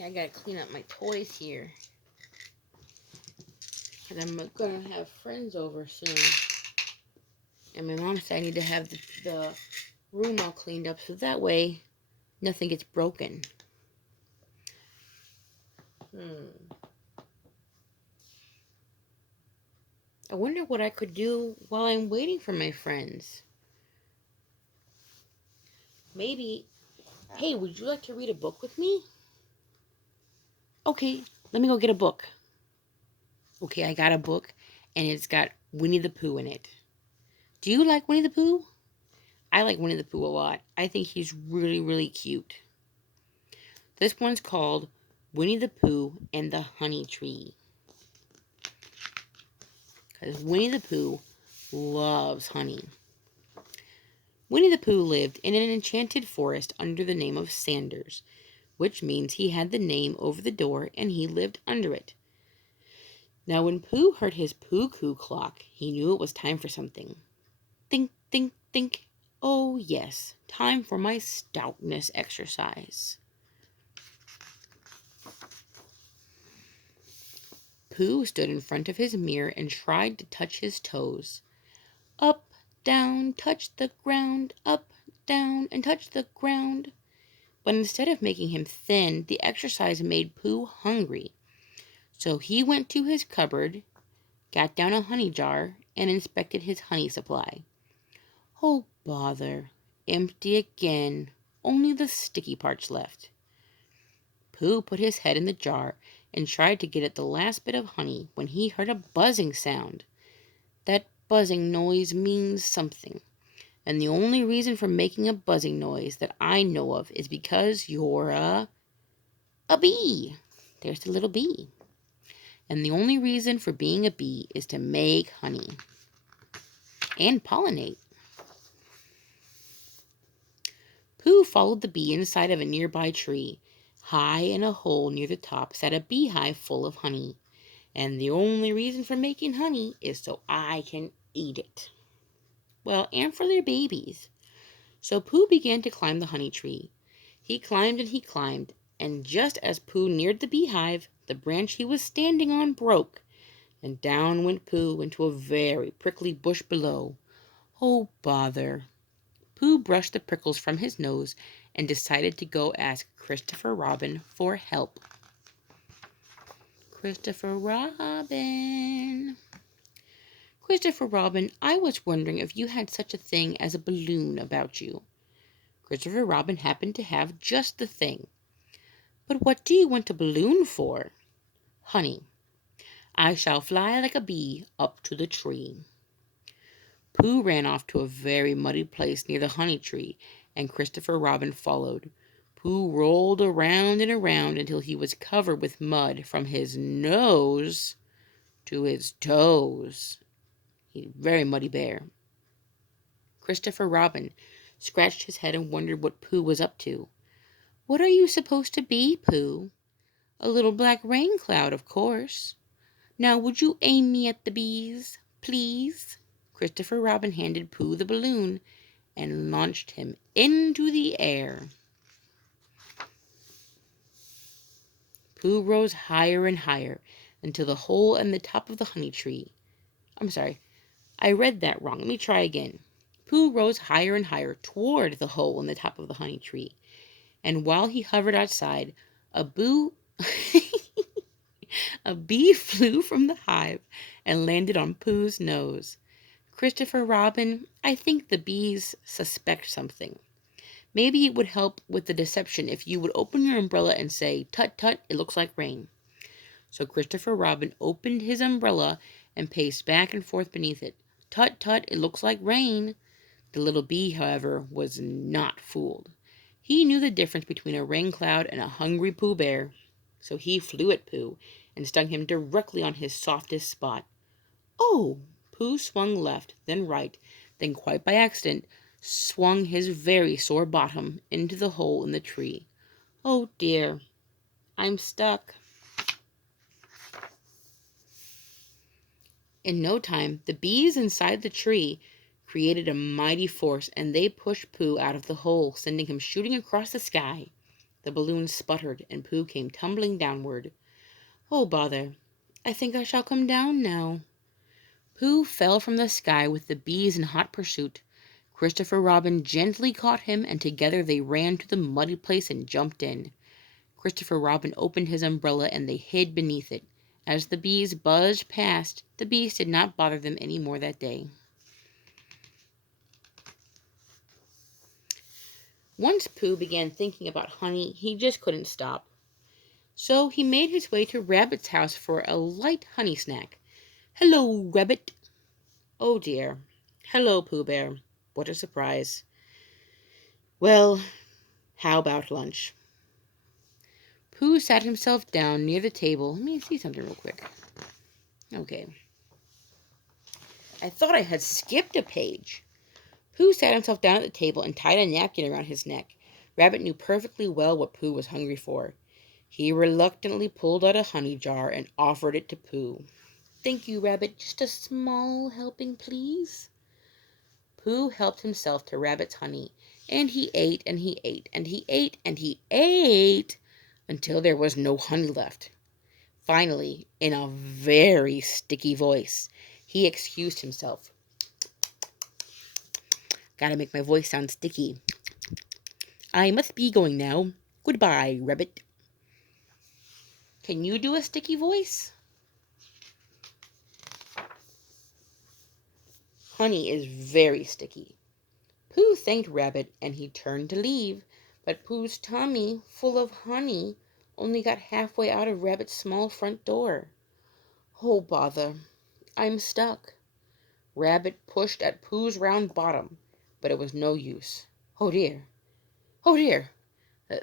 Okay, I gotta clean up my toys here. And I'm gonna have friends over soon. And my mom said I need to have the room all cleaned up so that way nothing gets broken. I wonder what I could do while I'm waiting for my friends. Maybe, hey, would you like to read a book with me? Okay, let me go get a book. Okay, I got a book, and it's got Winnie the Pooh in it. Do you like Winnie the Pooh? I like Winnie the Pooh a lot. I think he's really, really cute. This one's called Winnie the Pooh and the Honey Tree. Because Winnie the Pooh loves honey. Winnie the Pooh lived in an enchanted forest under the name of Sanders, which means he had the name over the door and he lived under it. Now when Pooh heard his Pooh-Coo clock, he knew it was time for something. Think, think, think. Oh yes, time for my stoutness exercise. Pooh stood in front of his mirror and tried to touch his toes. Up, down, touch the ground, up, down, and touch the ground. But instead of making him thin, the exercise made Pooh hungry. So he went to his cupboard, got down a honey jar, and inspected his honey supply. Oh, bother. Empty again. Only the sticky parts left. Pooh put his head in the jar and tried to get at the last bit of honey when he heard a buzzing sound. That buzzing noise means something. And the only reason for making a buzzing noise that I know of is because you're a bee. There's the little bee. And the only reason for being a bee is to make honey and pollinate. Pooh followed the bee inside of a nearby tree. High in a hole near the top sat a beehive full of honey. And the only reason for making honey is so I can eat it. Well, and for their babies. So Pooh began to climb the honey tree. He climbed, and just as Pooh neared the beehive, the branch he was standing on broke, and down went Pooh into a very prickly bush below. Oh, bother. Pooh brushed the prickles from his nose and decided to go ask Christopher Robin for help. Christopher Robin. Christopher Robin, I was wondering if you had such a thing as a balloon about you. Christopher Robin happened to have just the thing. But what do you want a balloon for? Honey. I shall fly like a bee up to the tree. Pooh ran off to a very muddy place near the honey tree, and Christopher Robin followed. Pooh rolled around and around until he was covered with mud from his nose to his toes. He's a very muddy bear. Christopher Robin scratched his head and wondered what Pooh was up to. What are you supposed to be, Pooh? A little black rain cloud, of course. Now would you aim me at the bees, please? Christopher Robin handed Pooh the balloon and launched him into the air. Pooh rose higher and higher until the hole in the top of the honey tree. I'm sorry, I read that wrong. Let me try again. Pooh rose higher and higher toward the hole in the top of the honey tree. And while he hovered outside, a bee flew from the hive and landed on Pooh's nose. Christopher Robin, I think the bees suspect something. Maybe it would help with the deception if you would open your umbrella and say, "Tut, tut, it looks like rain." So Christopher Robin opened his umbrella and paced back and forth beneath it. "Tut, tut, it looks like rain." The little bee, however, was not fooled. He knew the difference between a rain cloud and a hungry Pooh Bear. So he flew at Pooh and stung him directly on his softest spot. Oh! Pooh swung left, then right, then quite by accident swung his very sore bottom into the hole in the tree. Oh dear, I'm stuck. In no time, the bees inside the tree created a mighty force, and they pushed Pooh out of the hole, sending him shooting across the sky. The balloon sputtered, and Pooh came tumbling downward. Oh, bother! I think I shall come down now. Pooh fell from the sky with the bees in hot pursuit. Christopher Robin gently caught him, and together they ran to the muddy place and jumped in. Christopher Robin opened his umbrella, and they hid beneath it. As the bees buzzed past, the bees did not bother them any more that day. Once Pooh began thinking about honey, he just couldn't stop. So he made his way to Rabbit's house for a light honey snack. "Hello, Rabbit." "Oh dear. Hello, Pooh Bear. What a surprise. Well, how about lunch?" Pooh sat himself down near the table. Let me see something real quick. Okay. I thought I had skipped a page. Pooh sat himself down at the table and tied a napkin around his neck. Rabbit knew perfectly well what Pooh was hungry for. He reluctantly pulled out a honey jar and offered it to Pooh. "Thank you, Rabbit. Just a small helping, please." Pooh helped himself to Rabbit's honey, and he ate and he ate and he ate and he ate until there was no honey left. Finally, in a very sticky voice, he excused himself. "Gotta make my voice sound sticky. I must be going now. Goodbye, Rabbit." Can you do a sticky voice? Honey is very sticky. Pooh thanked Rabbit, and he turned to leave, but Pooh's tummy, full of honey, only got halfway out of Rabbit's small front door. "Oh, bother! I'm stuck." Rabbit pushed at Pooh's round bottom, but it was no use. "Oh dear! Oh dear!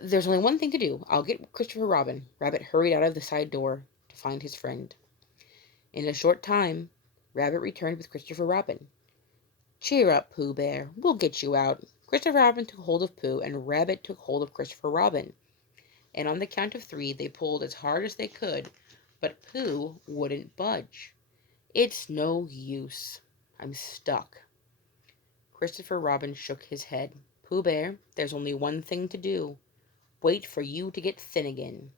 There's only one thing to do. I'll get Christopher Robin." Rabbit hurried out of the side door to find his friend. In a short time, Rabbit returned with Christopher Robin. "Cheer up, Pooh Bear. We'll get you out." Christopher Robin took hold of Pooh, and Rabbit took hold of Christopher Robin. And on the count of 3, they pulled as hard as they could, but Pooh wouldn't budge. "It's no use. I'm stuck." Christopher Robin shook his head. "Pooh Bear, there's only one thing to do. Wait for you to get thin again."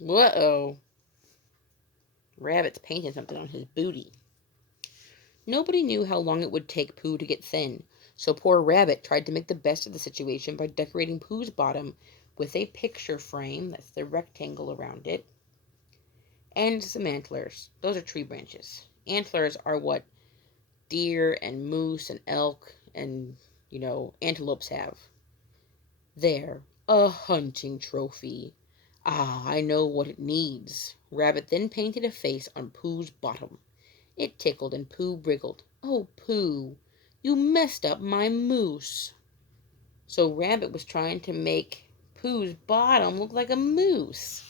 Uh-oh. Rabbit's painted something on his booty. Nobody knew how long it would take Pooh to get thin, so poor Rabbit tried to make the best of the situation by decorating Pooh's bottom with a picture frame, that's the rectangle around it, and some antlers. Those are tree branches. Antlers are what deer and moose and elk and, antelopes have. There, a hunting trophy. Ah, I know what it needs. Rabbit then painted a face on Pooh's bottom. It tickled, and Pooh wriggled. "Oh, Pooh, you messed up my moose." So Rabbit was trying to make Pooh's bottom look like a moose.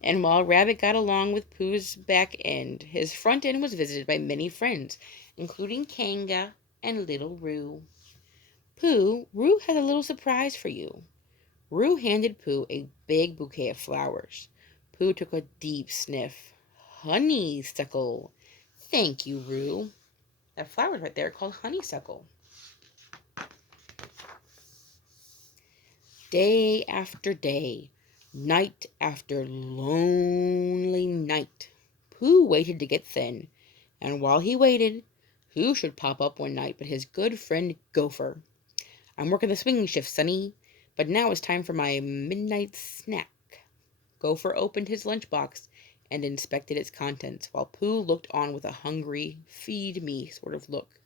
And while Rabbit got along with Pooh's back end, his front end was visited by many friends, including Kanga and little Roo. "Pooh, Roo has a little surprise for you." Roo handed Pooh a big bouquet of flowers. Pooh took a deep sniff. "Honeysuckle." "Thank you, Roo." That flower's right there called honeysuckle. Day after day, night after lonely night, Pooh waited to get thin. And while he waited, who should pop up one night but his good friend Gopher. "I'm working the swing shift, Sonny, but now it's time for my midnight snack." Gopher opened his lunchbox and inspected its contents, while Pooh looked on with a hungry, feed-me sort of look.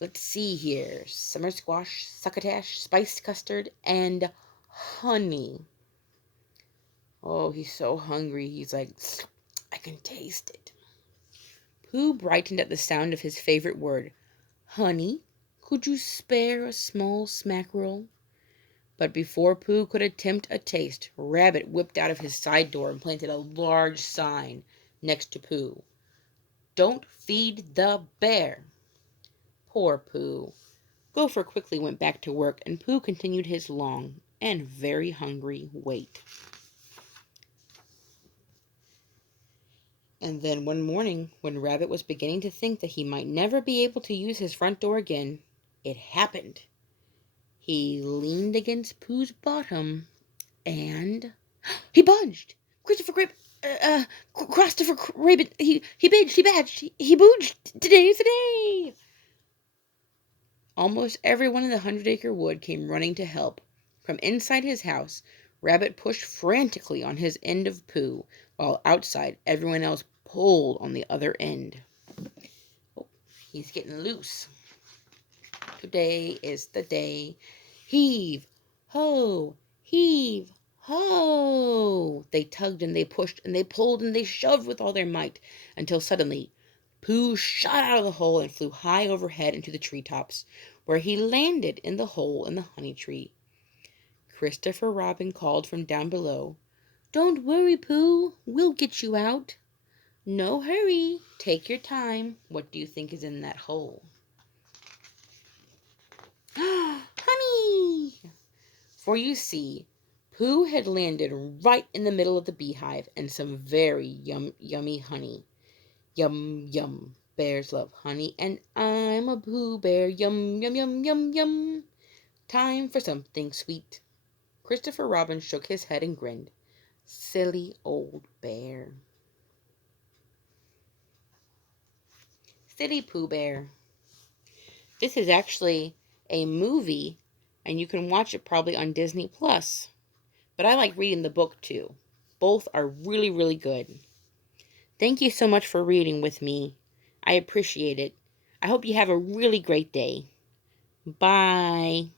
"Let's see here. Summer squash, succotash, spiced custard, and honey." Oh, he's so hungry. He's like, "I can taste it." Pooh brightened at the sound of his favorite word. "Honey, could you spare a small smackerel?" But before Pooh could attempt a taste, Rabbit whipped out of his side door and planted a large sign next to Pooh. "Don't feed the bear." Poor Pooh. Gopher quickly went back to work, and Pooh continued his long and very hungry wait. And then one morning, when Rabbit was beginning to think that he might never be able to use his front door again, it happened. He leaned against Pooh's bottom, and he budged. Christopher Rabbit, he badged, he booged. Today's the day. Almost everyone in the 100-acre wood came running to help. From inside his house, Rabbit pushed frantically on his end of Pooh, while outside everyone else pulled on the other end. Oh, he's getting loose. Today is the day. Heave, ho, heave, ho. They tugged and they pushed and they pulled and they shoved with all their might until suddenly Pooh shot out of the hole and flew high overhead into the treetops, where he landed in the hole in the honey tree. Christopher Robin called from down below, "Don't worry, Pooh, we'll get you out." "No hurry, take your time. What do you think is in that hole?" Honey! For you see, Pooh had landed right in the middle of the beehive and some very yummy honey. Yum, yum. Bears love honey, and I'm a Pooh Bear. Yum, yum, yum, yum, yum. Time for something sweet. Christopher Robin shook his head and grinned. Silly old bear. Silly Pooh Bear. This is actually a movie, and you can watch it probably on Disney Plus. But I like reading the book too. Both are really, really good. Thank you so much for reading with me. I appreciate it. I hope you have a really great day. Bye.